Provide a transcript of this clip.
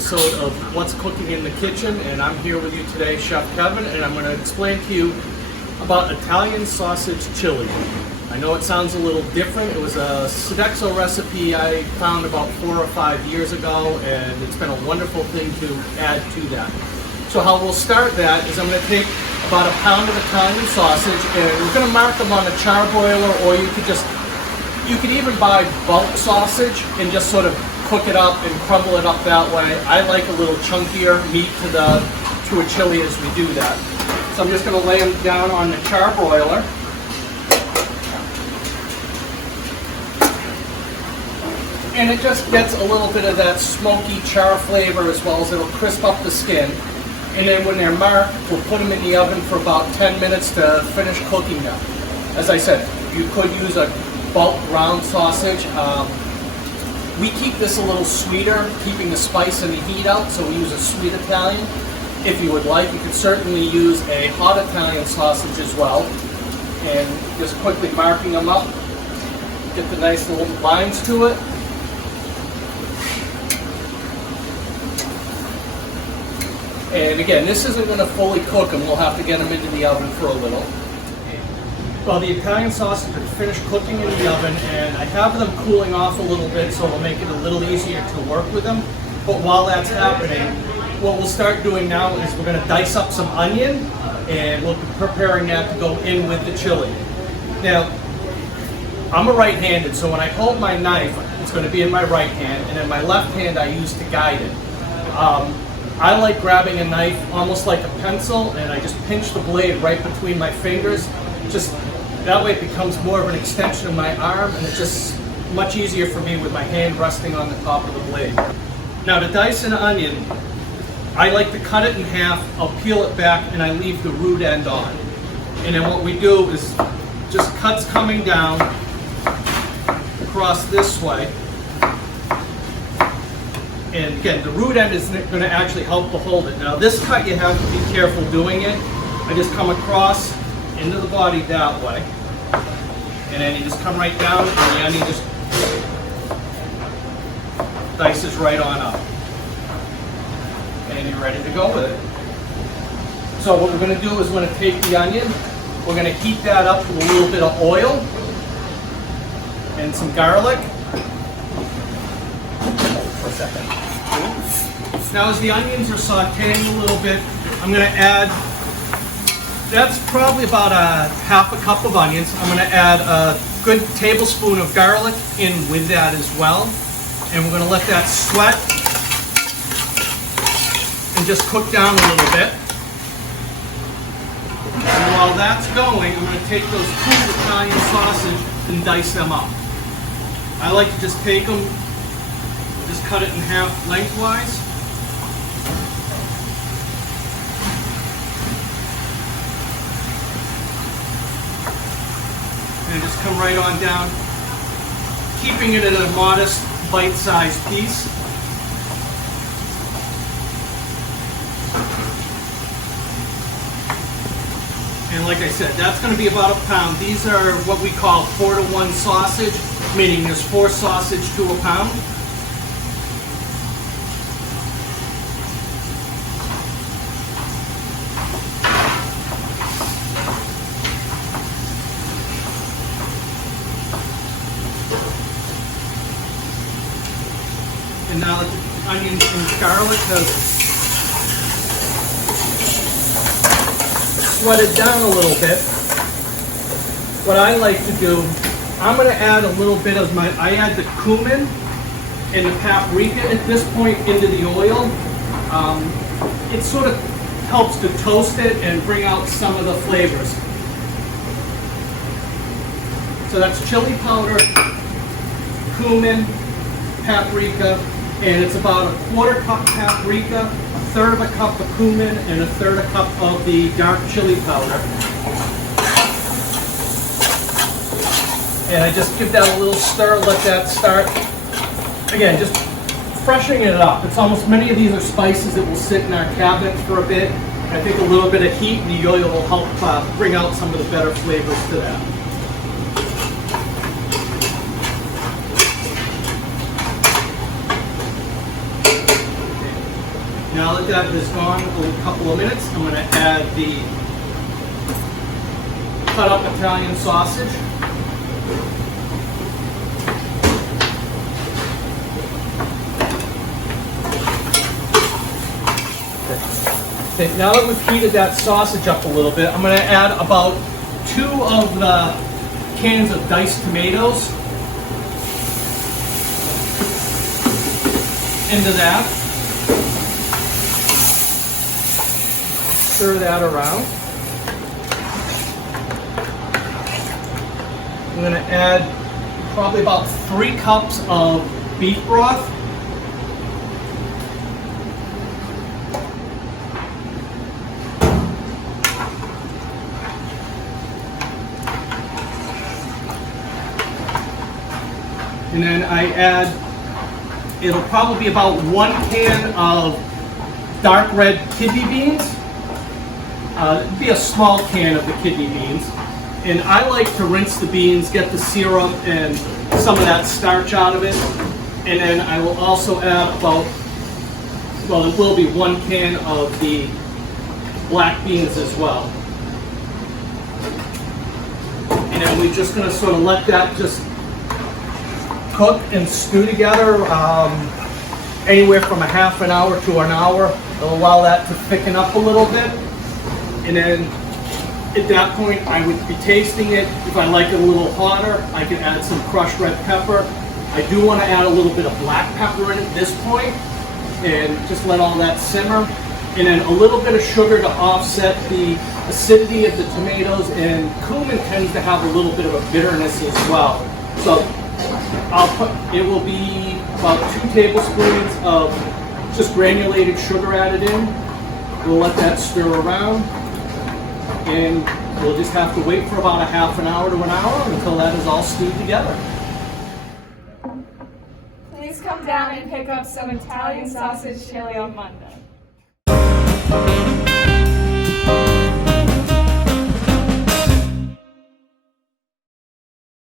episode of What's Cooking in the Kitchen, and I'm here with you today, Chef Kevin, and I'm going to explain to you about Italian sausage chili. I know it sounds a little different. It was a Sodexo recipe I found about 4 or 5 years ago, and it's been a wonderful thing to add to that. So how we'll start that is I'm going to take about a pound of Italian sausage, and we're going to mark them on a charbroiler, or you could even buy bulk sausage and just sort of cook it up and crumble it up that way. I like a little chunkier meat to a chili as we do that. So I'm just going to lay them down on the charbroiler. And it just gets a little bit of that smoky char flavor, as well as it'll crisp up the skin. And then when they're marked, we'll put them in the oven for about 10 minutes to finish cooking them. As I said, you could use a bulk round sausage. We keep this a little sweeter, keeping the spice and the heat out, so we use a sweet Italian. If you would like, you could certainly use a hot Italian sausage as well. And just quickly marking them up, get the nice little lines to it. And again, this isn't going to fully cook them. We'll have to get them into the oven for a little. Well, the Italian sausage is finished cooking in the oven, and I have them cooling off a little bit, so it'll make it a little easier to work with them. But while that's happening, what we'll start doing now is we're going to dice up some onion, and we'll be preparing that to go in with the chili. Now, I'm a right-handed, so when I hold my knife, it's going to be in my right hand, and in my left hand I use to guide it. I like grabbing a knife almost like a pencil, and I just pinch the blade right between my fingers. Just that way it becomes more of an extension of my arm, and it's just much easier for me with my hand resting on the top of the blade. Now to dice an onion, I like to cut it in half, I'll peel it back, and I leave the root end on. And then what we do is just cuts coming down across this way. And again, the root end is going to actually help to hold it. Now this cut, you have to be careful doing it. I just come across into the body that way. And then you just come right down, and the onion just dices right on up. And you're ready to go with it. So what we're going to do is we're going to take the onion, we're going to heat that up with a little bit of oil and some garlic. Now as the onions are sauteing a little bit, I'm going to add, that's probably about a half a cup of onions. I'm going to add a good tablespoon of garlic in with that as well. And we're going to let that sweat and just cook down a little bit. And while that's going, I'm going to take those two Italian sausage and dice them up. I like to just take them, just cut it in half lengthwise. And just come right on down, keeping it at a modest bite-sized piece. And like I said, that's going to be about a pound. These are what we call 4-to-1 sausage, meaning there's 4 sausage to a pound. And now that the onions and garlic have sweated down a little bit, what I like to do, I'm going to add a little bit of I add the cumin and the paprika at this point into the oil. It sort of helps to toast it and bring out some of the flavors. So that's chili powder, cumin, paprika, and it's about a 1/4 cup paprika, 1/3 of a cup of cumin, and 1/3 a cup of the dark chili powder. And I just give that a little stir, let that start. Again, just freshening it up. It's almost, many of these are spices that will sit in our cabinets for a bit. I think a little bit of heat in the oil will help bring out some of the better flavors to that. that has gone a couple of minutes, I'm going to add the cut up Italian sausage. Okay, now that we've heated that sausage up a little bit, I'm going to add about 2 of the cans of diced tomatoes into that. Stir that around. I'm going to add probably about 3 cups of beef broth. And then I add, it'll probably be about 1 can of dark red kidney beans. It'd be a small can of the kidney beans. And I like to rinse the beans, get the syrup and some of that starch out of it. And then I will also add about, well, it will be 1 can of the black beans as well. And then we're just gonna sort of let that just cook and stew together anywhere from a half an hour to an hour. It'll allow that to thicken up a little bit. And then at that point, I would be tasting it. If I like it a little hotter, I can add some crushed red pepper. I do want to add a little bit of black pepper in at this point and just let all that simmer. And then a little bit of sugar to offset the acidity of the tomatoes, and cumin tends to have a little bit of a bitterness as well. So it will be about 2 tablespoons of just granulated sugar added in. We'll let that stir around, and we'll just have to wait for about a half an hour to an hour until that is all stewed together. Please come down and pick up some Italian sausage chili on Monday.